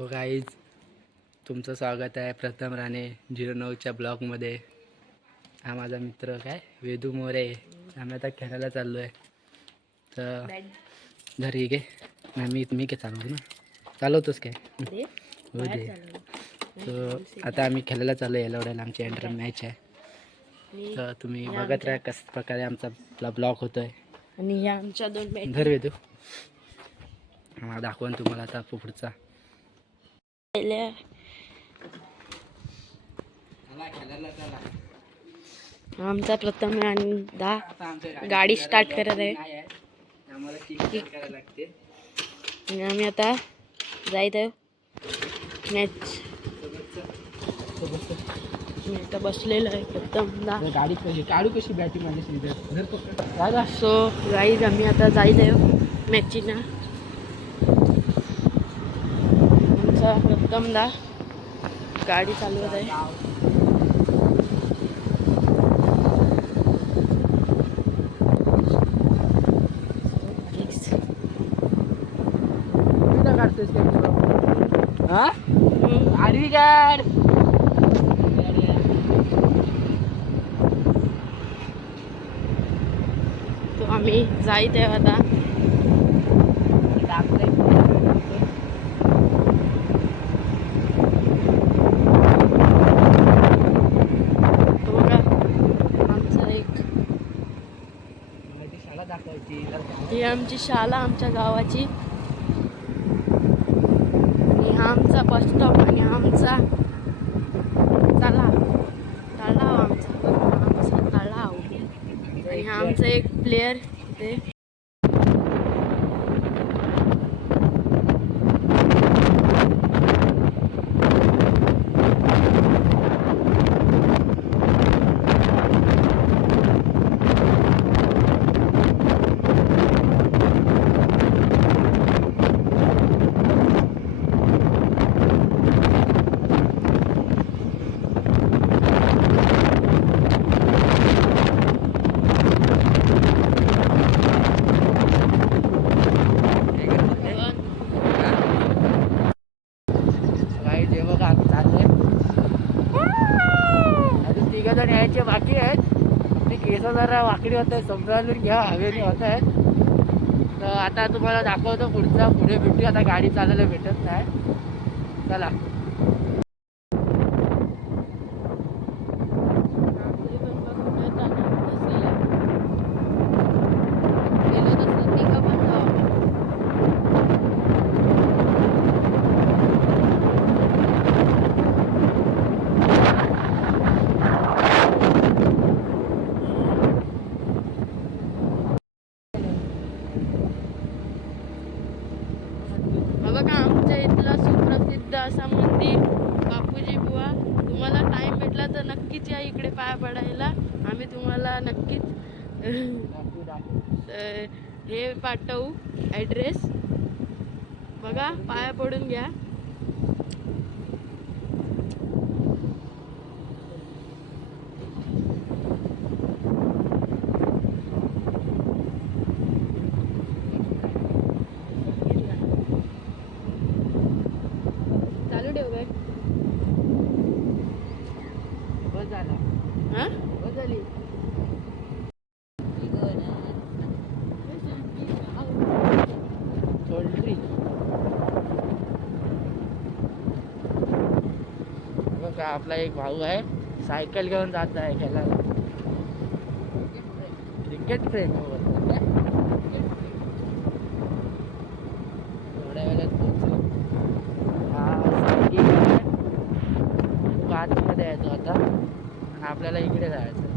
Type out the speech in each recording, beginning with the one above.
So guys, तुमचं स्वागत आहे प्रथम राणे 09च्या ब्लॉगमध्ये. हा माझा मित्र वेदू मोरे. आम्ही आता खेळायला चाललो आहे. तर घरी घे ना, मी काय चालवतो ना, चालवतोच काय हो दे. तर आता आम्ही खेळायला चाललो आहे. एवढ्याला आमची एंटर मॅच आहे. तर तुम्ही बघत राहा कशा प्रकारे आमचा ब्लॉग होतोय. आणि ह्या आमच्या दोन घर वेदू हा दाखवून तुम्हाला आता पुढचा आमचा प्रथम आणि गाडी स्टार्ट करत आहे. आणि आम्ही आता जायत मॅच. मी आता बसलेलो आहे प्रथमदा. गाडी कशी काढू, कशी बॅटिंग मध्ये. सो गाईज, आम्ही आता जायत आहे मॅचची ना. आमचा प्रथमदा गाडी चालवत आहे. तो आम्ही जायत आहे आता. तो बघा आमचा एक, शाळा दाखवायची. ही आमची शाळा आमच्या गावाची. आणि हा आमचा बस स्टॉप आणि आमचा तलाव आमचा तलाव. आणि हा आमचा एक प्लेयर ते यायचे बाकी आहेत. आपली केस जरा वाकडी होत आहे, समजावून घ्या, हवेने होत आहेत. तर आता तुम्हाला दाखवतो पुढे भेटू. आता गाडी चालायला भेटत नाही. चला. बघा आमच्या इथला सुप्रसिद्ध असा मंदिर बापूजी बुवा. तुम्हाला टाइम भेटला तर नक्कीच या इकडे पाया पडायला. आम्ही तुम्हाला नक्कीच हे पाठवू ॲड्रेस. बघा, पाया पडून घ्या. चालू ठेव काय हां बघा, आपला एक भाऊ आहे, सायकल घेऊन जात आहे खेळायला. क्रिकेट फ्रेंड थोड्या वेळात पोहोचलो. हा आतमध्ये आहे तो आता. आणि आपल्याला इकडे जायचं.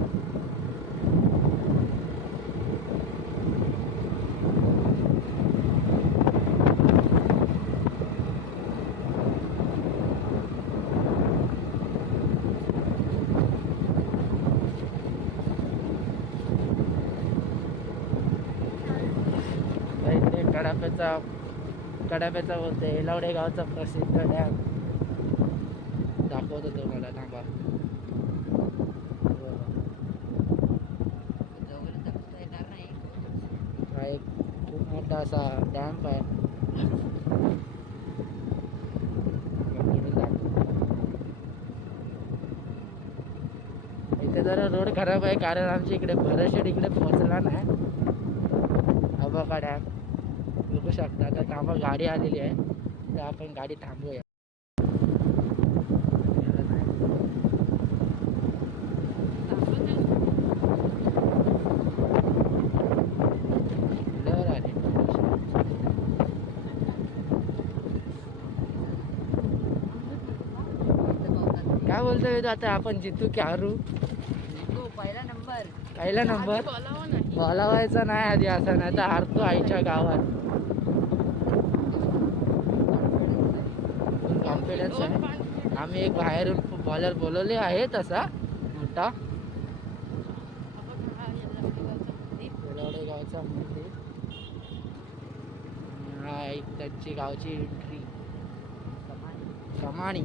कडाप्याचा बोलते एलावडे गावचा प्रसिद्ध डॅम दाखवतो तुम्हाला. थांबा. हा एक खूप मोठा असा डॅम्प आहे. रोड खराब आहे कारण आमच्या इकडे भरशेड इकडे पोहोचला नाही. अबका डॅम बघू शकता. आता थांबा, गाडी आलेली आहे तर आपण गाडी थांबवूया. काय बोलतोय आता आपण जितू की हरू? पहिला नंबर बोलावायचा नाही आधी, असा नाही तर हारतो आईच्या गावात. कॉन्फिडन्स आहे. आम्ही एक बाहेरून बॉलर बोलवले आहे तसा मोठा. गावचा मंदिर हा एक त्यांची गावची एंट्री कमाणी.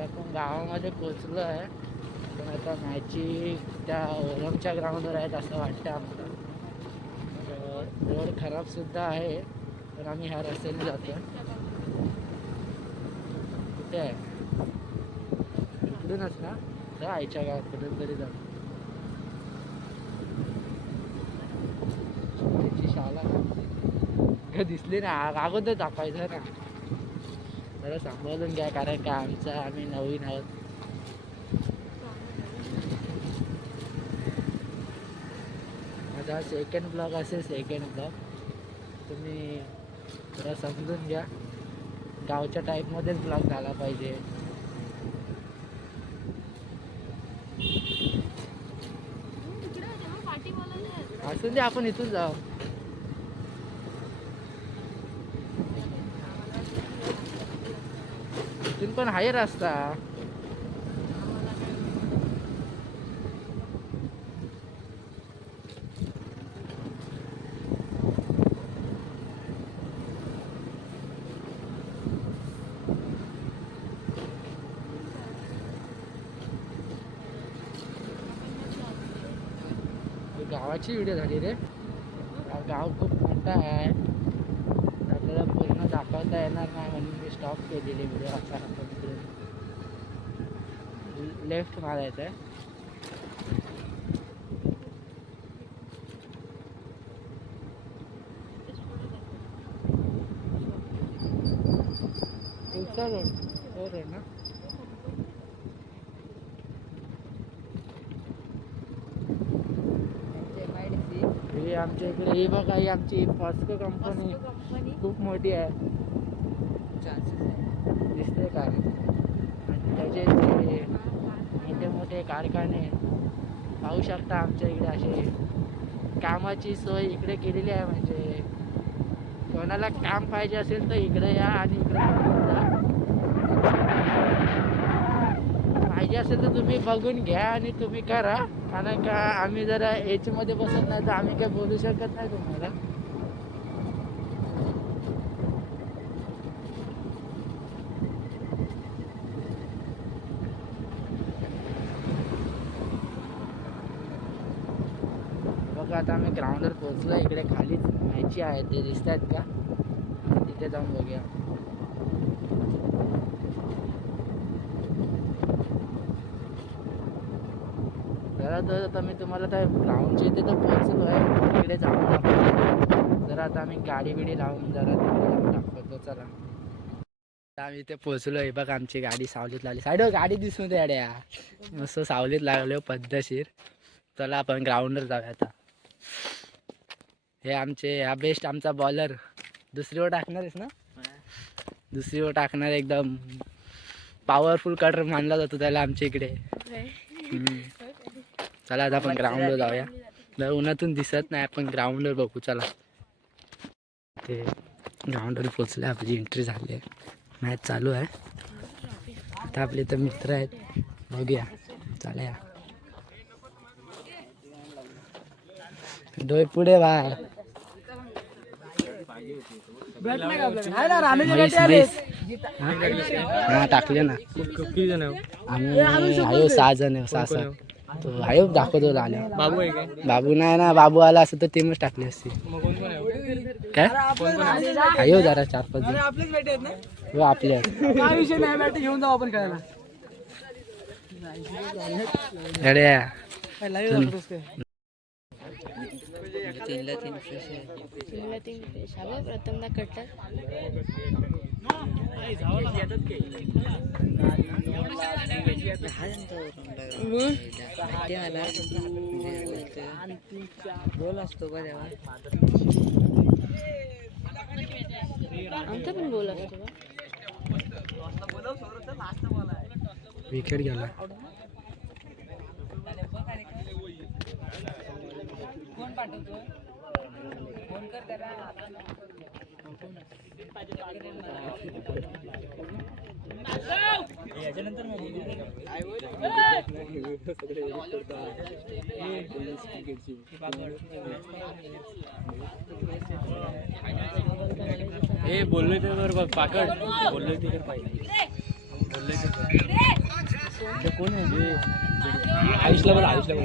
आपण गावामध्ये पोचलो आहे. पण आता मॅचिंग त्या ओरमच्या ग्राउंडवर आहेत असं वाटतं आम्हाला. रोड खराब सुद्धा आहे पण आम्ही ह्या रस्त्याने जातो. कुठे आहे? इकडूनच ना? तर आईच्या गावात कुठून तरी जातो. त्याची शाळा दिसली ना, अगोदर दाखवायचं ना. जरा सांभाळून घ्या कारण का आम्ही नवीन आहोत. माझा सेकंड ब्लॉग असेल. सेकंड ब्लॉग तुम्ही जरा समजून घ्या. गावच्या टाईपमध्येच ब्लॉग झाला पाहिजे. असून दे, आपण इथून जाऊ. इथून पण आहे रस्ता. गावाची व्हिडिओ झाली रे. गाव खूप मोठा आहे, आपल्याला पूर्ण दाखवता येणार नाही म्हणून मी स्टॉप केलेली व्हिडिओ. आता आपण लेफ्ट मारायचं आहे. पुढचा रोड ना. ही आमच्या इकडे ही बघा, ही आमची पॉस्को कंपनी खूप मोठी आहे. दिसते का? आणि त्याचे मोठे मोठे कारखाने पाहू शकता. आमच्या इकडे असे कामाची सोय इकडे केलेली आहे. म्हणजे कोणाला काम पाहिजे असेल तर इकडे या आणि इकडे पाहिजे असेल तर तुम्ही बघून घ्या आणि तुम्ही करा. कारण का आम्ही जरा एजमध्ये बसत नाही तर आम्ही काही बोलू शकत नाही तुम्हाला. बघा आता आम्ही ग्राउंडवर पोहोचलो. इकडे खालीच मॅची आहे, ते दिसत आहेत का? तिथे जाऊन बघूया. जरा तर आता मी तुम्हाला त्या ग्राउंडच्या इथे तर पोहोचलो आहे. तिकडे जाऊन दाखवतो. जरा आता आम्ही गाडी बिडी लावून जरा तिकडे दाखवतो. चला आम्ही इथे पोहोचलो आहे. बघ आमची गाडी सावलीत लागली. साईड गाडी दिसून दे अड्या. मस्त सावलीत लागलो पद्धतशीर. चला आपण ग्राउंडवर जाऊया आता. हे आमचे हा बेस्ट आमचा बॉलर. दुसरीवर टाकणार आहेस ना? दुसरीवर टाकणार. एकदम पॉवरफुल कटर मानला जातो त्याला आमच्या इकडे. चला आता आपण ग्राउंडवर जाऊया. जर उन्हातून दिसत नाही, आपण ग्राउंडवर बघू. चला ते ग्राउंडवर पोचले. आपली एंट्री झाली आहे. मॅच चालू आहे आता. आपले तर मित्र आहेत, बघूया. चला या डोळे पुढे बाहेर. हा टाकले ना. किती जण आहे? आम्ही आयो 6 जण आहे, 6-7. तो आयो दाखवतो आल्या. बाबू आहे काय? बाबू नाही ना, बाबू आला असं तर टीमच टाकली असती. मग कोण कोण आहे? काय आयो जरा 4-5 जण आपलेच बॅट आहेत ना? हो आपले. काय विषय नाही, बॅट घेऊन जाऊ आपण खेळायला. अड्या तीनला तीन फ्रेश हवं प्रथमदा कट्टर. गोल असतो का तेव्हा? आमचा पण गोल असतो का? विकेट गेला. कोण पाठवतो? फोन कर त्याला. याच्यानंतर हे बोललोय ते बरोबर पाकड बोललोय ते कर पाहिजे. ते कोण आहे? आयुषला बोल, आयुषला बोल.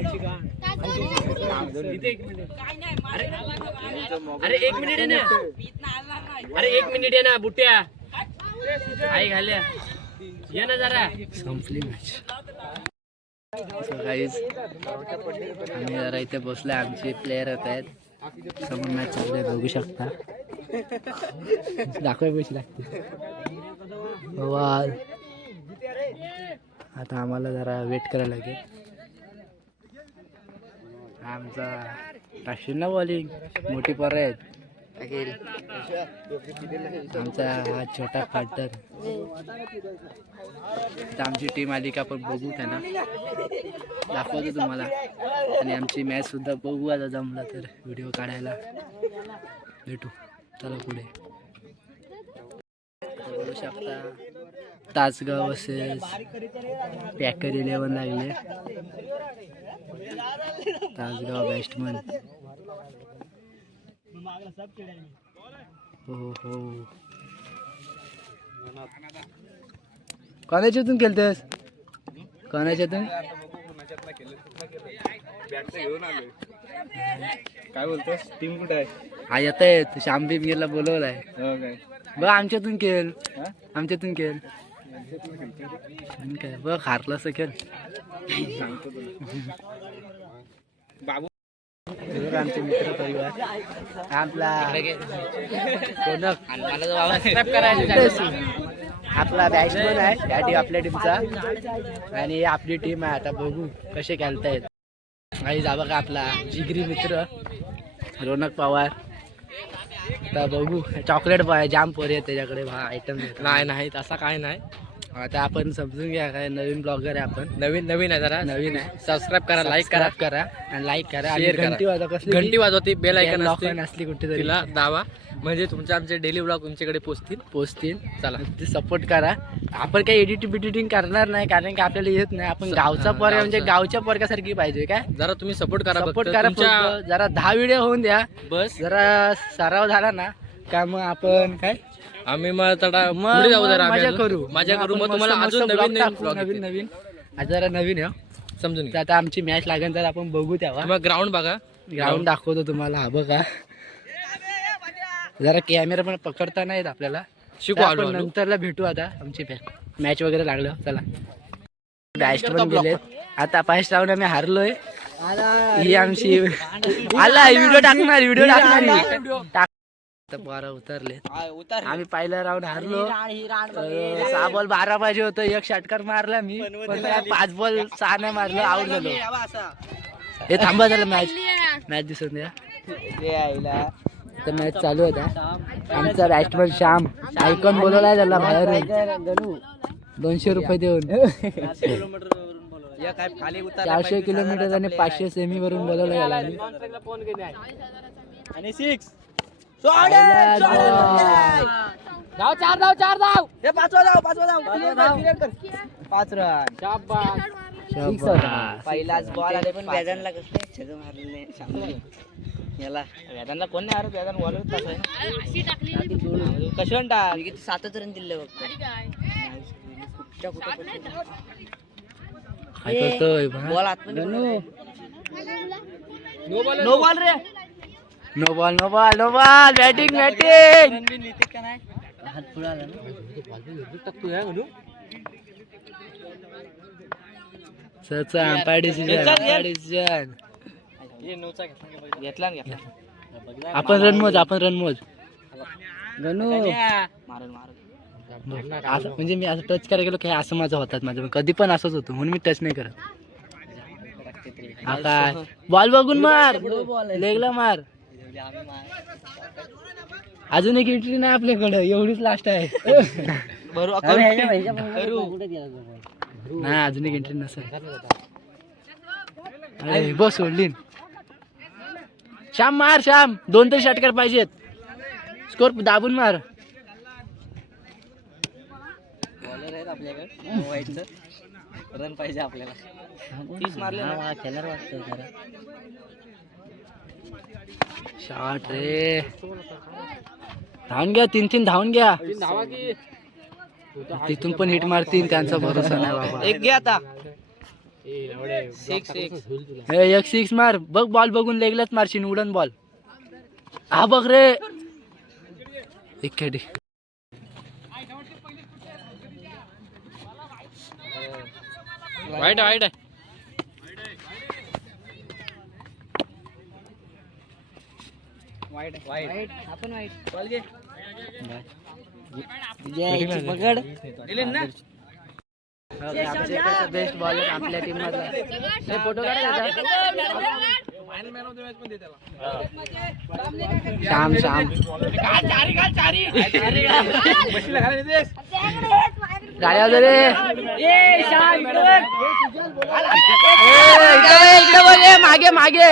अरे 1 मिनिट आहे ना. अरे 1 मिनिट आहे ना बुट्ट्या. आई घाल्या ये ना जरा. संपली मॅच. सो गाईज आम्ही जरा इथे बसलोय. आमचे प्लेयर येत आहेत. समोर मॅच चालू आहे, बघू शकता. दाखवाय पैसे लागते. वाल आता आम्हाला जरा वेट करायला लागेल. आमचा टाकशील ना बॉलिंग, मोठी पोरं आहेत. आमचा हा छोटा पार्टनर. आमची टीम आली का आपण बघू त्यांना, दाखवतो तुम्हाला. आणि आमची मॅच सुद्धा बघू आता जमलं तर व्हिडिओ काढायला भेटू. चला पुढे बघू शकता. तासगाव वर्सेस पॅकर 11 लागले. तासगाव बॅट्समन. हो हो कोणाच्यातून खेळतोस? कोणाच्यातून? काय बोलतोस? टीम कुठे आहे? हा येत आहेत. श्याम भीमगीरला बोलवलाय. हो काय? बघ आमच्यातून खेळ, आमच्यातून खेळ. काय बघ हारला असं खेळ. सांगतो तुला. बाबू आमचे मित्र परिवार आपला आपला बॅट्समन आहे या टीम, आपल्या टीमचा. आणि आपली टीम आहे. आता बघू कसे खेळतायत. काही जा बघा आपला जिगरी मित्र रोनक पवार. आता बघू. चॉकलेट जाम पोरी आहेत त्याच्याकडे आयटम. नाही तसा काय नाही. आता आपण समजून घ्या, काय नवीन ब्लॉगर आहे आपण. नवीन आहे जरा. नवीन आहे. सबस्क्राईब करा, लाईक करा, आणि लाईक करा. आणि Share करा. घंटी वाजवा. कसली घंटी वाजवते, बेल आयकॉन असली कुठेतरी तिला दावा, म्हणजे आमचे डेली ब्लॉग तुमच्याकडे पोचतील. चला ते सपोर्ट करा. आपण काही एडिटिंग करणार नाही, कारण की आपल्याला येत नाही. आपण गावचा पोरगा म्हणजे गावच्या पोरग्यासारखी पाहिजे. काय जरा तुम्ही सपोर्ट करा. सपोर्ट करा. फक्त जरा 10 व्हिडिओ होऊन द्या बस. जरा सराव झाला ना का मग आपण काय आम्ही मग पुढे जाऊ. जरा मजा करू. मग तुम्हाला अजून नवीन आज जरा नवीन आहे समजून तर आता आमची मॅच लागेल तर आपण बघू तेव्हा. मग ग्राउंड बघा. ग्राउंड दाखवतो तुम्हाला. हा बघा जरा कॅमेरा पण पकडता नाही येत आपल्याला. शिकू. आपण नंतरला भेटू. आता आमची मॅच वगैरे लागलं. चला बॅट्समन गेले. आता 5 राऊंड आम्ही हारलोय. ही आमची आला व्हिडिओ टाकणार. बारा उतरले. आम्ही पहिला राऊंड हारलो. 6 बॉल 12 पाहिजे होतं. 1 षटकार मारला मी, पण 5 बॉल 6 नाही मारलं. आउट झालो. हे थांबा झालं. मॅच दिसत द्या. तर मॅच चालू होता. आमचा बॅट्समन श्याम आयकॉन बोलवलाय त्याला बाहेर 200 रुपये देऊन. 400 किलोमीटर आणि 500 सेमी वरून बोलवलं गेला. आणि 6 चार धाव. हे 5 रन. शाबास. पहिलाच बॉल आले पण वेदांना कसं छगं मारले याला वेदांना कोण नाही हरत वेदांना बॉलर तसं आहे कशा टाक किती 7 रन दिले बघ काय करतोय बॉल आतमध्ये नो बॉल नो बॉल रे no ball no ball no ball batting batting हात पुढे आला ना सरचा अंपायर डिसिजन घेतला ना घेतला आपण रन मोज गणू मारल असं म्हणजे मी असं टच करायला गेलो काय असं माझं होतात माझं कधी पण असंच होतं म्हणून मी टच नाही करत हा काय बॉल बघून मार लेगला मार अजून एक एंट्री नाही आपल्याकडं एवढीच लास्ट आहे नाही अजून एक एंट्री नसेल अरे बस सोडली श्याम मार श्याम 2 तरी षटकार पाहिजेत स्कोर दाबून मार बॉलर आहेत आपल्याकडे व्हाईटचं रन पाहिजे आपल्याला 30 मारले ना खेळणार वाटतं जरा शॉट रे धावून घ्या 3-3 धावून घ्या धावा की तिथून पण हिट मारतील त्यांचा भरोसा नाही बाबा एक घे आता एक 6 मार बघ बॉल बघून लेगलाच मारशील उडन बॉल हा बघ रे एक खेडी वाईट आहे वाईट आपण वाईट बॉल घे पकड दिले ना बेस्ट बॉलर आपल्या टीम मधला फोटो श्याम श्याम गाड्या रे इकडे बोल मागे मागे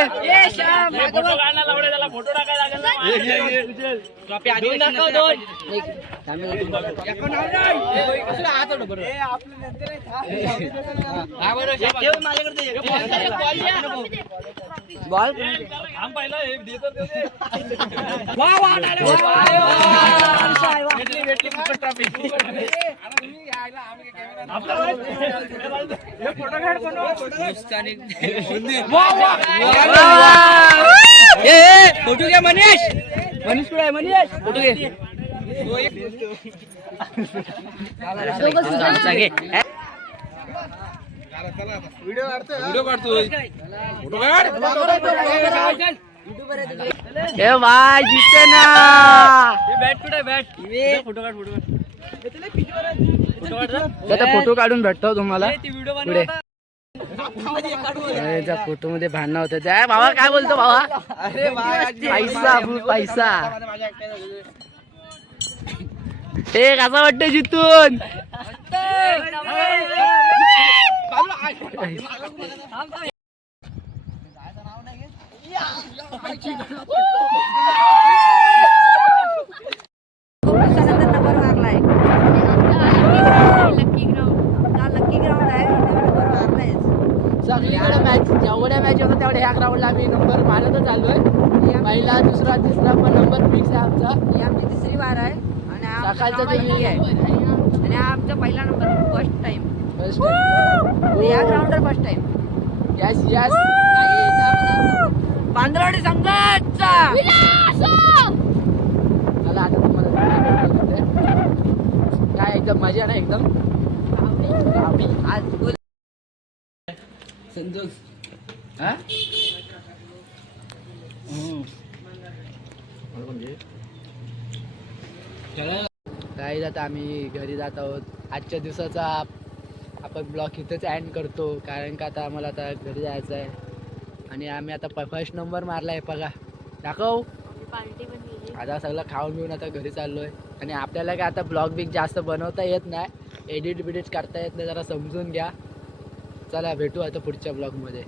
बॉल फोटो घ्या मनीष मनीष कुठे आहे मनीष फोटो घे व्हिडिओ काढतोय फोटो काढ ए भाई जिते ना बॅट कुठे बॅट फोटो काढ फोटो काढून भेटतो तुम्हाला पुढे फोटो मध्ये भांडणं होतं त्या बाबा काय बोलतो बाबा पैसा पैसा हे कसं वाटतं जिथून नंबर मारलाय लकी ग्राउंड आहे नंबर मारलाय सगळीकडे मॅच जेवढ्या मॅच होत्या तेवढ्या ह्या ग्राउंडला आम्ही नंबर मारतच चाललोय पहिला दुसरा तिसरा पण नंबर फिक्स आहे आमचा ही आमची 3री बार आहे आणि हा सकाळचा आमचा ते आहे आणि हा आमचा पहिला नंबर फर्स्ट टाइम या ग्राउंडवर फर्स्ट टाइम यस यस पांढरवाडी संघाचा मला आता तुम्हाला काय एकदम मजा ना एकदम आज बोल संतोष हा काही आता आम्ही घरी जात आहोत आजच्या दिवसाचा आपण ब्लॉग इथंच एंड करतो कारण का आता आम्हाला आता घरी जायचं आहे आणि आम्ही आता फर्स्ट नंबर मारला आहे बघा दाखव आता सगळं खाऊन घेऊन आता घरी चाललोय आणि आपल्याला काय आता ब्लॉग बिग जास्त बनवता येत नाही एडिट बिडिट करता येत नाही जरा समजून घ्या चला भेटू आता पुढच्या ब्लॉगमध्ये